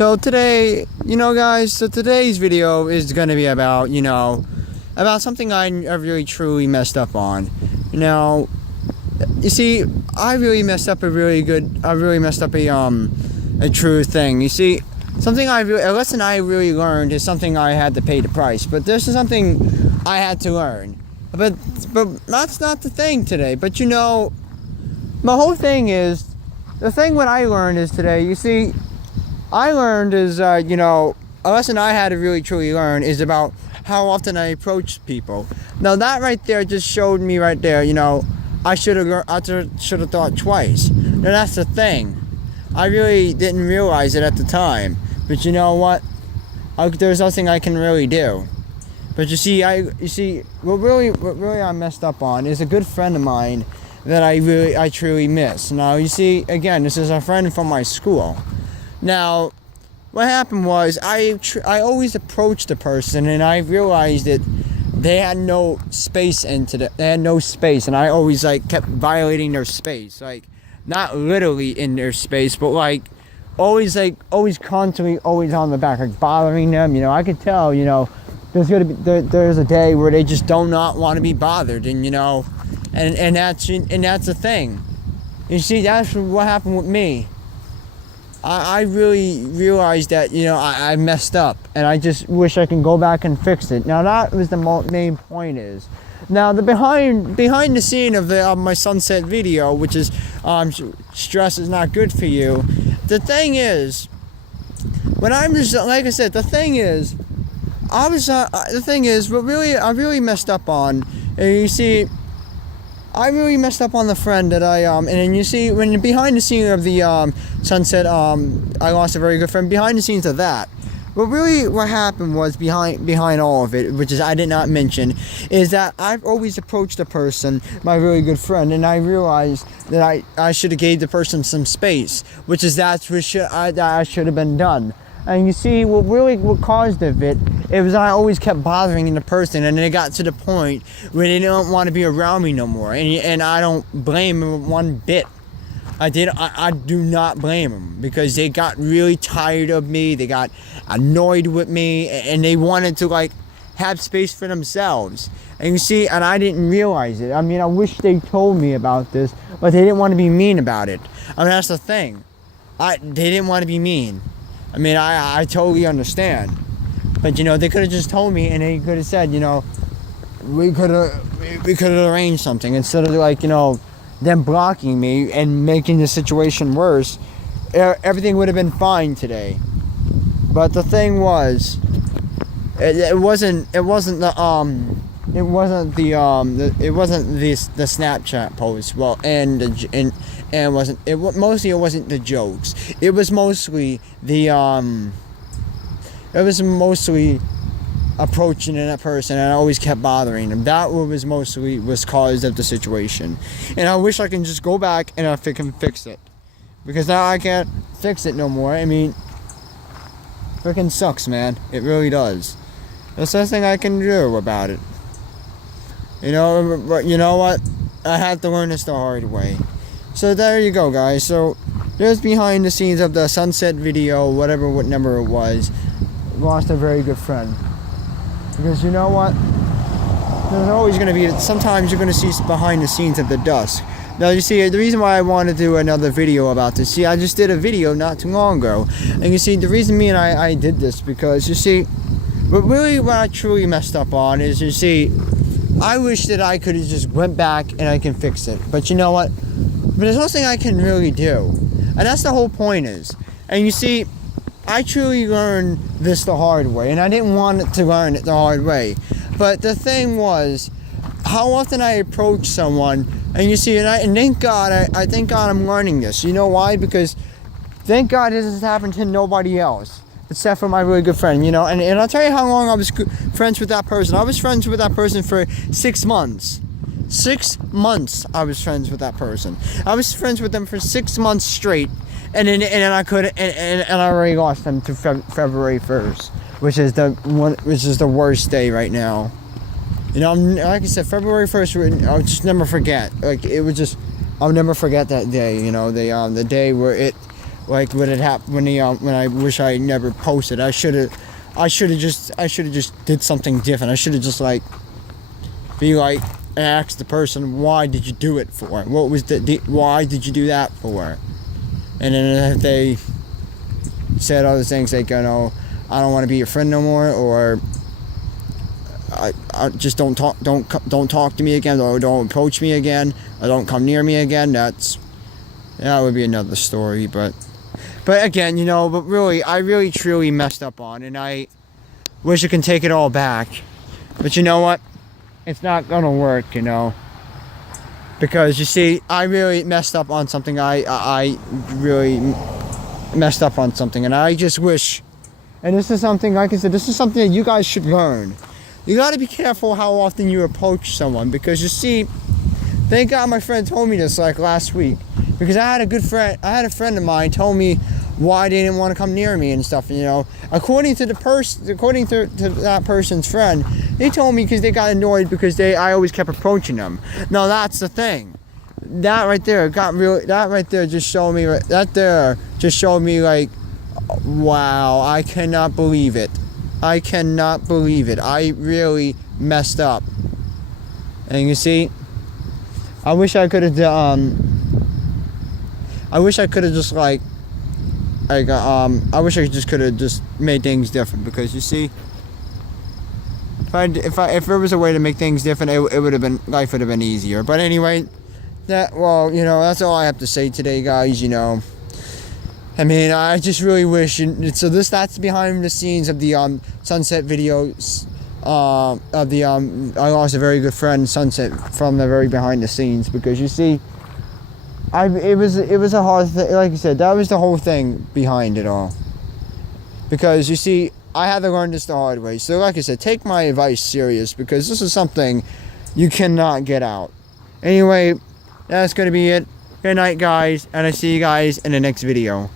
So today, guys, so today's video is going to be about, about something I really truly messed up on. You see, I really messed up a true thing. You see, a lesson I really learned is something I had to pay the price. But this is something I had to learn. But that's not the thing today. But my whole thing is, the thing what I learned is today, you see, I learned is, a lesson I had to really truly learn is about how often I approach people. Now that right there just showed me right there, I should have thought twice. Now that's the thing. I really didn't realize it at the time. But you know what? There's nothing I can really do. But you see, what really I messed up on is a good friend of mine that I truly miss. Now you see, again, this is a friend from my school. Now, what happened was I always approached the person, and I realized that they had no space they had no space, and I always kept violating their space, not literally in their space, but always constantly always on the back, bothering them. I could tell, there's a day where they just do not want to be bothered, and that's the thing. You see, that's what happened with me. I really realized that, I messed up, and I just wish I can go back and fix it. Now, that was the main point is. Now, the behind the scene of my sunset video, which is stress is not good for you. The thing is, when I'm just, like I said, what I really messed up on, and you see, I really messed up on the friend that and then you see, when behind the scene of the sunset, I lost a very good friend. Behind the scenes of that, what happened was behind all of it, which is I did not mention, is that I've always approached a person, my really good friend, and I realized that I should have gave the person some space, which is that I should have been done. And you see, what caused it was I always kept bothering the person, and then it got to the point where they don't want to be around me no more. And I don't blame them one bit. I do not blame them, because they got really tired of me. They got annoyed with me, and they wanted to have space for themselves. And you see, and I didn't realize it. I mean, I wish they told me about this, but they didn't want to be mean about it. I mean, that's the thing. They didn't want to be mean. I mean, I totally understand. But, they could have just told me, and they could have said, we could have arranged something, instead of, them blocking me and making the situation worse. Everything would have been fine today. But the thing was, it wasn't the Snapchat post. Well, mostly it wasn't the jokes. It was mostly approaching that person, and I always kept bothering them. That was cause of the situation. And I wish I can just go back and I can fix it, because now I can't fix it no more. I mean, freaking sucks, man. It really does. There's nothing I can do about it. But you know what? I had to learn this the hard way. So there you go, guys. So there's behind the scenes of the sunset video, what number it was. Lost a very good friend. Because you know what? There's always going to be, sometimes you're going to see behind the scenes of the dusk. Now you see, the reason why I want to do another video about this, see, I just did a video not too long ago. And you see, the reason me and I did this, because you see, but really what I truly messed up on is, you see, I wish that I could have just went back and I can fix it. But you know what? But there's nothing I can really do. And that's the whole point is. And you see, I truly learned this the hard way, and I didn't want to learn it the hard way. But the thing was, how often I approach someone, and you see, and thank God, I thank God I'm learning this. You know why? Because thank God this has happened to nobody else, except for my really good friend, and I'll tell you how long I was friends with that person. I was friends with that person for 6 months. 6 months I was friends with that person. I was friends with them for 6 months straight. And then I already lost them to February 1st, which is the worst day right now. Like I said, February 1st, I'll just never forget. I'll never forget that day. The day where like what had happened when I wish I never posted. I should have just did something different. I should have just like be like ask the person, why did you do it for? What was why did you do that for? And then if they said other things like, I don't want to be your friend no more, or I just don't talk to me again, or don't approach me again, or don't come near me again, that would be another story. But again, but really, I really truly messed up on, and I wish I could take it all back. But you know what? It's not gonna work, because you see, I really messed up on something. I really messed up on something, and I just wish. And this is something, like I said, this is something that you guys should learn. You got to be careful how often you approach someone, because you see, thank God my friend told me this like last week, because I had a friend of mine told me why they didn't want to come near me and stuff. According to that person's friend, they told me because they got annoyed because I always kept approaching them. No, that's the thing. That right there just showed me like, wow, I cannot believe it. I really messed up. And you see, I wish I could have just I wish I just could have just made things different, because you see, if there was a way to make things different, life would have been easier. But anyway, that's all I have to say today, guys. I mean, I just really wish. So that's behind the scenes of the Sunset videos. I lost a very good friend, Sunset, from the very behind the scenes, because you see, it was a hard thing. Like I said, that was the whole thing behind it all. Because you see, I had to learn this the hard way. So like I said, take my advice serious, because this is something you cannot get out. Anyway, that's gonna be it. Good night, guys, and I see you guys in the next video.